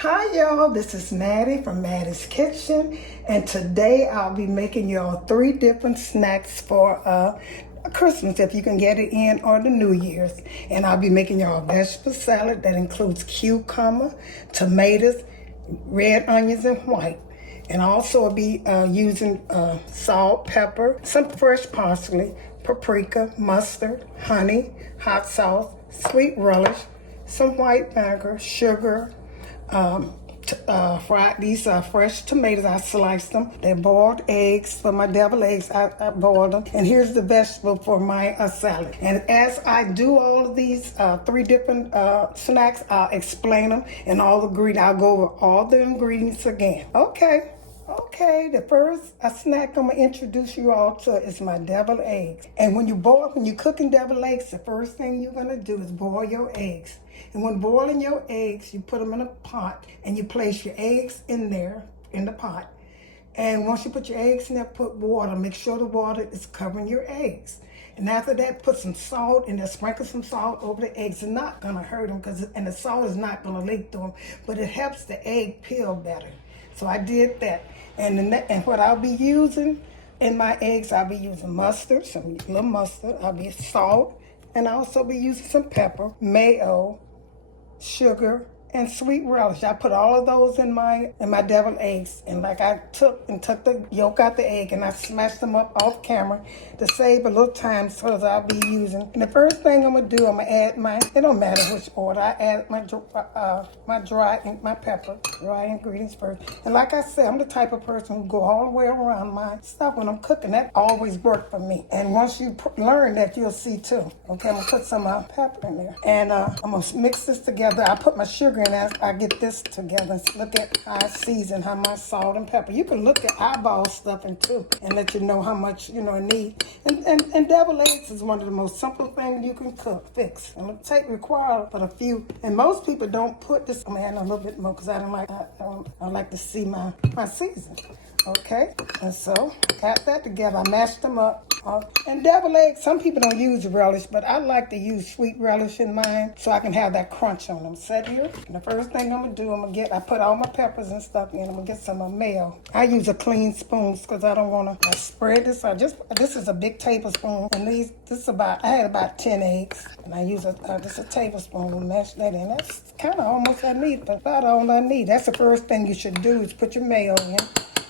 Hi y'all, this is Mattie from Mattie's Kitchen, and today I'll be making y'all 3 different snacks for Christmas, if you can get it in, or the New Year's. And I'll be making y'all a vegetable salad that includes cucumber, tomatoes, red onions, and white. And also I'll be using salt, pepper, some fresh parsley, paprika, mustard, honey, hot sauce, sweet relish, some white vinegar, sugar, fried these fresh tomatoes. I sliced them. They're boiled eggs. For my deviled eggs, I boiled them. And here's the vegetable for my salad. And as I do all of these 3 different snacks, I'll explain them and all the ingredients. I'll go over all the ingredients again. Okay, the first snack I'm gonna introduce you all to is my deviled eggs. And when you're cooking deviled eggs, the first thing you're gonna do is boil your eggs. And when boiling your eggs, you put them in a pot and you place your eggs in there, in the pot. And once you put your eggs in there, put water. Make sure the water is covering your eggs. And after that, put some salt in there, sprinkle some salt over the eggs. It's not gonna hurt them, and the salt is not gonna leak through them, but it helps the egg peel better. So I did that. And what I'll be using in my eggs, I'll be using mustard, some little mustard. I'll be salt, and I'll also be using some pepper, mayo, sugar, and sweet relish. I put all of those in my deviled eggs, and like I took the yolk out the egg and I smashed them up off camera to save a little time, so as I'll be using. And the first thing I'm gonna do, I'm gonna add it don't matter which order, I add my dry ingredients first. And like I said, I'm the type of person who go all the way around my stuff when I'm cooking. That always worked for me. And once you learn that, you'll see too. Okay, I'm gonna put some pepper in there, and I'm gonna mix this together. I put my sugar in as I get this together. Look at how I season, how much salt and pepper. You can look at eyeball stuffing too and let you know how much it need. And deviled eggs is one of the most simple things you can fix. And it'll require but a few. And most people don't put this. I'm gonna add a little bit more because I like to see my season. Okay, and so got that together. I mashed them up. And deviled eggs, some people don't use relish, but I like to use sweet relish in mine so I can have that crunch on them. Set here. And the first thing I'm gonna do, I put all my peppers and stuff in. I'm gonna get some mayo. I use a clean spoon because I don't want to spread this. This is a big tablespoon, and I had about 10 eggs, and I use just a tablespoon to mash that in. That's kind of almost I need, but about all I need. That's the first thing you should do is put your mayo in.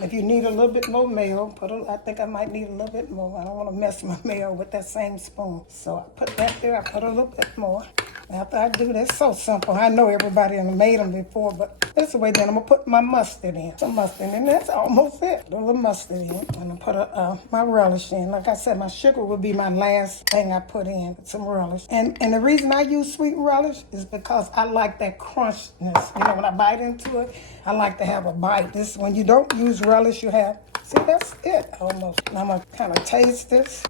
If you need a little bit more mayo, I think I might need a little bit more. I don't want to mess my mayo with that same spoon. So I put that there. I put a little bit more. After I do that, it's so simple. I know everybody has made them before, but this way then I'm going to put my mustard in. Some mustard in. That's almost it. A little mustard in. And I put my relish in. Like I said, my sugar will be my last thing I put in. Some relish. And the reason I use sweet relish is because I like that crunchness. When I bite into it, I like to have a bite. When you don't use relish, you have, see, that's it almost. Now I'm going to kind of taste this.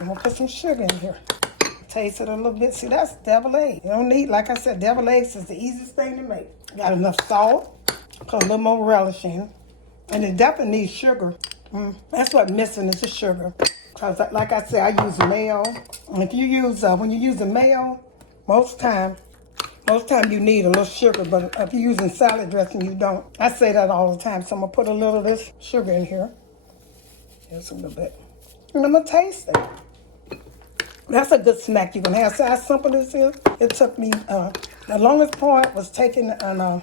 I'm going to put some sugar in here. Taste it a little bit. See, that's deviled egg. You don't need, like I said, deviled eggs is the easiest thing to make. Got enough salt, put a little more relish in. And it definitely needs sugar. That's what's missing is the sugar. Because like I said, I use mayo. And if you use, when you use the mayo, most time you need a little sugar, but if you're using salad dressing, you don't. I say that all the time. So I'm going to put a little of this sugar in here. Just a little bit. And I'm going to taste it. That's a good snack you can have. See how simple this is? It took me, the longest part was taking and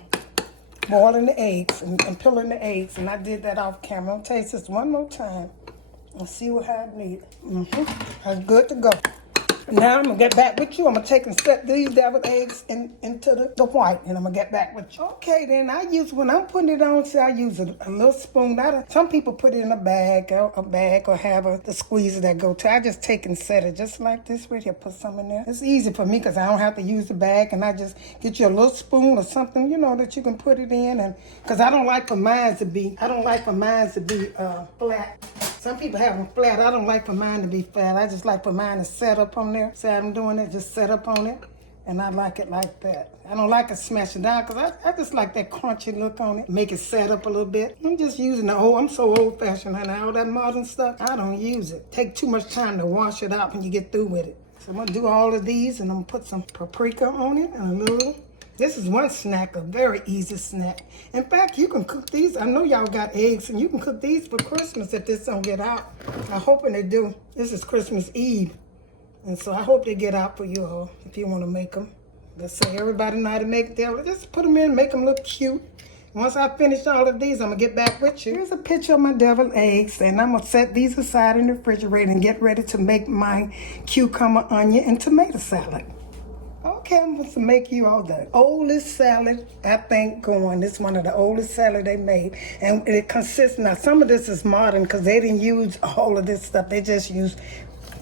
boiling the eggs and peeling the eggs. And I did that off camera. I'll taste this one more time and see how I need it. That's good to go. Now I'm going to get back with you. I'm going to take and set these deviled eggs into the white, and I'm going to get back with you. Okay, then when I'm putting it on, I use a little spoon. Some people put it in a bag or have the squeezer that go to. I just take and set it just like this right here. Put some in there. It's easy for me because I don't have to use the bag, and I just get you a little spoon or something, that you can put it in. And because I don't like for mine to be flat. Some people have them flat. I don't like for mine to be flat. I just like for mine to set up on there. See how I'm doing it? Just set up on it. And I like it like that. I don't like it smashing down because I just like that crunchy look on it. Make it set up a little bit. I'm just using I'm so old-fashioned, honey. All that modern stuff, I don't use it. Take too much time to wash it out when you get through with it. So I'm going to do all of these, and I'm going to put some paprika on it and a little This is one snack, a very easy snack. In fact, you can cook these. I know y'all got eggs, and you can cook these for Christmas if this don't get out. I'm hoping they do. This is Christmas Eve, and so I hope they get out for you all if you want to make them. Let's say everybody know how to make them. Just put them in, make them look cute. Once I finish all of these, I'm going to get back with you. Here's a picture of my deviled eggs, and I'm going to set these aside in the refrigerator and get ready to make my cucumber, onion, and tomato salad. Okay, I'm going to make you all the oldest salad, I think, going. This is one of the oldest salad they made. And it consists, now some of this is modern because they didn't use all of this stuff. They just used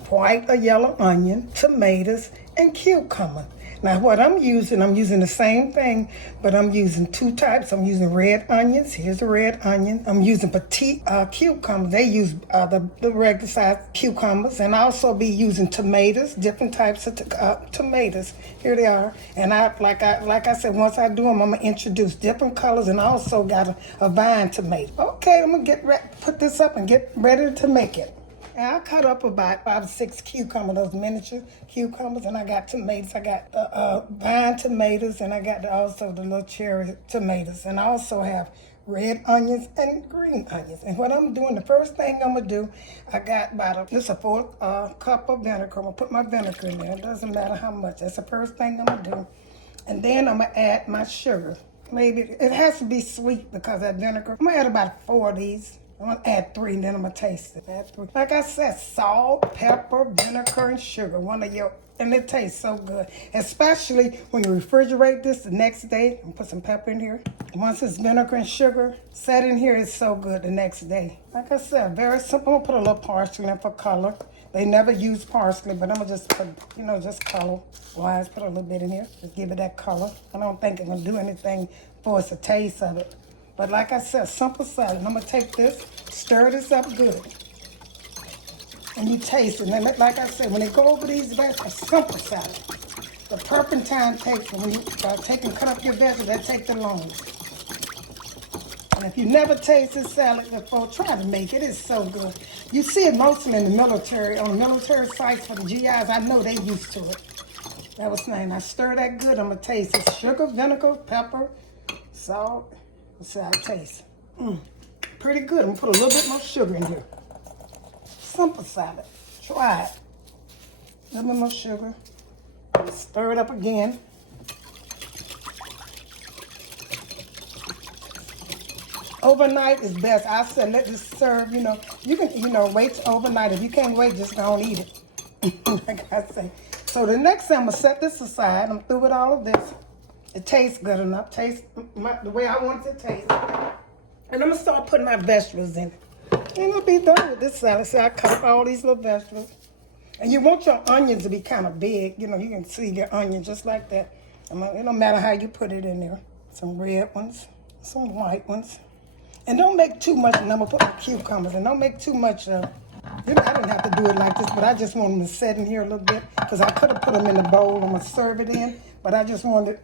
white or yellow onion, tomatoes, and cucumber. Now what I'm using the same thing, but I'm using two types. I'm using red onions. Here's the red onion. I'm using petite cucumbers. They use the regular size cucumbers, and I'll also be using tomatoes, different types of tomatoes. Here they are. And like I said, once I do them, I'm gonna introduce different colors, and I also got a vine tomato. Okay, I'm gonna put this up and get ready to make it. And I cut up about 5 or 6 cucumbers, those miniature cucumbers, and I got tomatoes. I got the vine tomatoes, and I got also the little cherry tomatoes. And I also have red onions and green onions. And what I'm doing, the first thing I'm going to do, I got about a 4 cup of vinegar. I'm going to put my vinegar in there. It doesn't matter how much. That's the first thing I'm going to do. And then I'm going to add my sugar. Maybe it has to be sweet because that vinegar. I'm going to add about 4 of these. I'm going to add 3 and then I'm going to taste it. Add 3. Like I said, salt, pepper, vinegar, and sugar. And it tastes so good. Especially when you refrigerate this the next day. I'm going to put some pepper in here. Once it's vinegar and sugar set in here, it's so good the next day. Like I said, very simple. I'm going to put a little parsley in for color. They never use parsley, but I'm going to just put, just color-wise. Put a little bit in here. Just give it that color. I don't think it's going to do anything for us, the taste of it. But like I said, simple salad. And I'm going to take this, stir this up good. And you taste it. And then, like I said, when they go over these vegetables, simple salad. The turpentine takes, when you take and cut up your vegetables, that takes the longest. And if you never tasted salad before, try to make it. It's so good. You see it mostly in the military, on military sites for the GIs. I know they used to it. That was nice. I stir that good. I'm going to taste it. Sugar, vinegar, pepper, salt. Let's see how it tastes. Pretty good. I'm going to put a little bit more sugar in here. Simple salad. Try it. A little bit more sugar. Stir it up again. Overnight is best. I said let this serve, You can, wait overnight. If you can't wait, just don't eat it. Like I say. So the next thing, I'm going to set this aside. I'm through with all of this. It tastes good enough. Tastes the way I want it to taste. And I'm going to start putting my vegetables in it. And I'll be done with this salad. See, I cut up all these little vegetables. And you want your onions to be kind of big. You can see your onion just like that. It don't matter how you put it in there. Some red ones, some white ones. And don't make too much. And I'm going to put my cucumbers. And don't make too much I didn't have to do it like this, but I just want them to set in here a little bit. Because I could have put them in the bowl. I'm going to serve it in. But I just wanted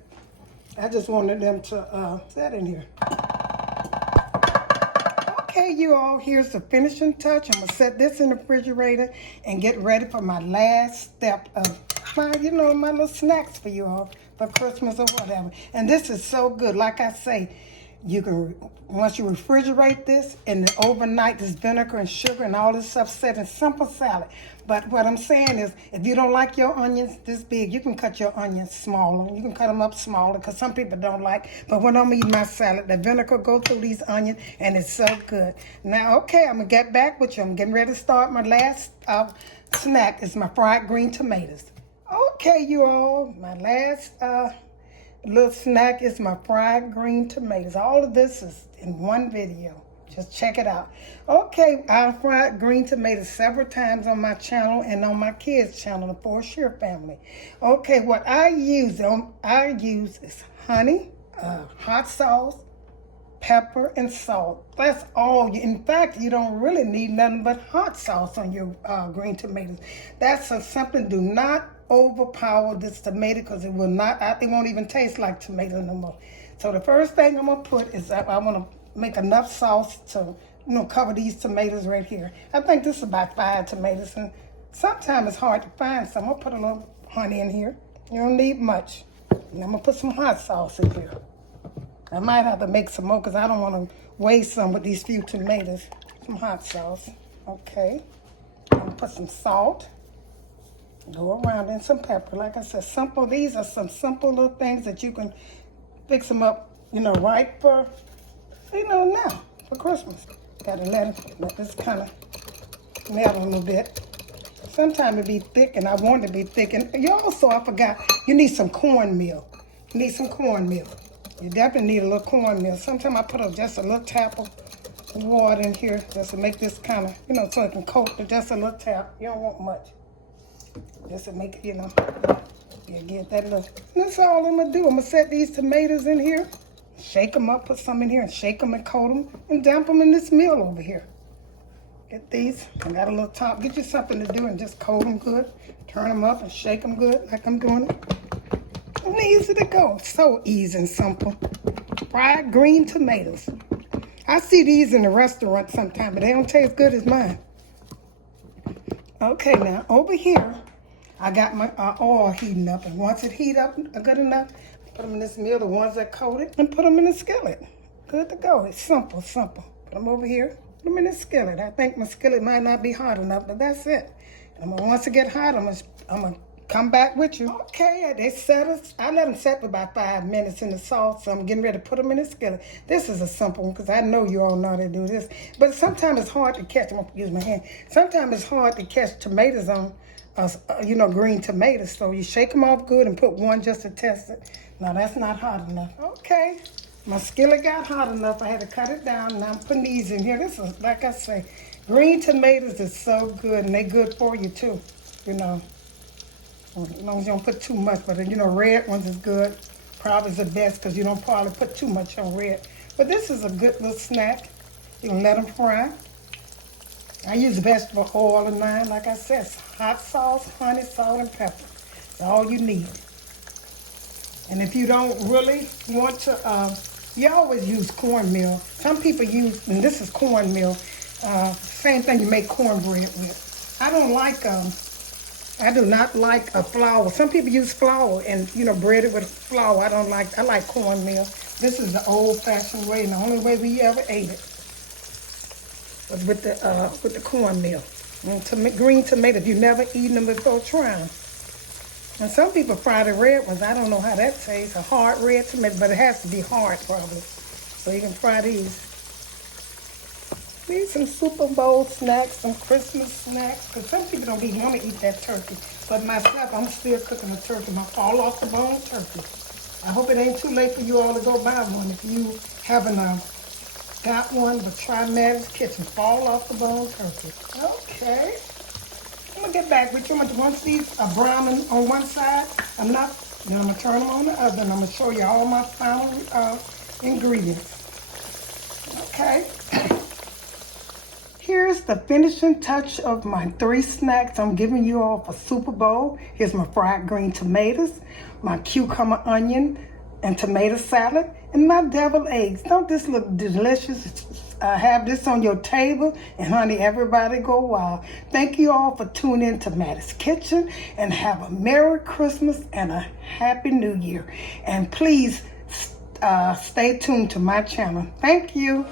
them to set in here. Okay, you all, here's the finishing touch. I'm going to set this in the refrigerator and get ready for my last step of my little snacks for you all for Christmas or whatever. And this is so good. Like I say, you can, once you refrigerate this and overnight, this vinegar and sugar and all this stuff set in simple salad. But what I'm saying is, if you don't like your onions this big, you can cut your onions smaller. You can cut them up smaller because some people don't like. But when I'm eating my salad, the vinegar go through these onions and it's so good. Now, okay, I'm going to get back with you. I'm getting ready to start my last snack. Is my fried green tomatoes. Okay, you all, my last little snack is my fried green tomatoes. All of this is in one video. Just check it out. Okay, I fried green tomatoes several times on my channel and on my kids' channel, the For Sure family. Okay, what I use is honey, hot sauce, pepper, and salt. That's all. In fact, you don't really need nothing but hot sauce on your green tomatoes. That's something. Do not overpower this tomato because it won't even taste like tomato no more. So the first thing I'm gonna put is I want to make enough sauce to cover these tomatoes right here. I think this is about 5 tomatoes, and sometimes it's hard to find, so I'm gonna put a little honey in here. You don't need much. And I'm going to put some hot sauce in here. I might have to make some more because I don't want to waste some with these few tomatoes. Some hot sauce. Okay. I'm going to put some salt. Go around and some pepper. Like I said, simple. These are some simple little things that you can fix them up, right for, now, for Christmas. Gotta let this kind of melt a little bit. Sometimes it be thick, and I want it to be thick. And you also, I forgot, you need some cornmeal. You need some cornmeal. You definitely need a little cornmeal. Sometimes I put just a little tap of water in here just to make this kind of, so it can coat with just a little tap. You don't want much. Just to make it, you get that little. And that's all I'm going to do. I'm going to set these tomatoes in here, shake them up, put some in here, and shake them and coat them, and dump them in this meal over here. Get these, and got a little top. Get you something to do and just coat them good. Turn them up and shake them good like I'm doing it. And easy to go. So easy and simple. Fried green tomatoes. I see these in the restaurant sometimes, but they don't taste good as mine. Okay, now over here, I got my oil heating up. And once it heat up good enough, put them in this meal, the ones that coated, and put them in the skillet. Good to go. It's simple, simple. Put them over here. Put them in the skillet. I think my skillet might not be hot enough, but that's it. And once it get hot, I'm gonna come back with you. Okay, they set us. I let them set for about 5 minutes in the sauce, so I'm getting ready to put them in the skillet. This is a simple one because I know you all know how to do this. But sometimes it's hard to catch. I'm gonna use my hand. Sometimes it's hard to catch tomatoes on, green tomatoes. So you shake them off good and put one just to test it. No, that's not hot enough. Okay, my skillet got hot enough. I had to cut it down. Now I'm putting these in here. This is, like I say, green tomatoes is so good, and they good for you too. As long as you don't put too much, but red ones is good. Probably is the best because you don't probably put too much on red. But this is a good little snack. You can let them fry. I use vegetable oil in mine. Like I said, hot sauce, honey, salt, and pepper. That's all you need. And if you don't really want to, you always use cornmeal. Some people use, and this is cornmeal, same thing you make cornbread with. I do not like a flour. Some people use flour and, bread it with flour. I like cornmeal. This is the old-fashioned way, and the only way we ever ate it was with the cornmeal. And green tomatoes, you've never eaten them before, try them. And some people fry the red ones. I don't know how that tastes, a hard red tomato, but it has to be hard probably. So you can fry these. These some Super Bowl snacks, some Christmas snacks, because some people don't even want to eat that turkey. But myself, I'm still cooking a turkey, my fall off the bone turkey. I hope it ain't too late for you all to go buy one. If you haven't got one, but try Mattie's Kitchen, fall off the bone turkey. Okay. I'm going to get back with you. Once these are browning on one side, then I'm going to turn them on the other, and I'm going to show you all my final ingredients. Okay. Here's the finishing touch of my 3 snacks I'm giving you all for Super Bowl. Here's my fried green tomatoes, my cucumber onion and tomato salad, and my deviled eggs. Don't this look delicious? Have this on your table, and honey, everybody go wild. Thank you all for tuning in to Mattie's Kitchen, and have a Merry Christmas and a Happy New Year. And please stay tuned to my channel. Thank you.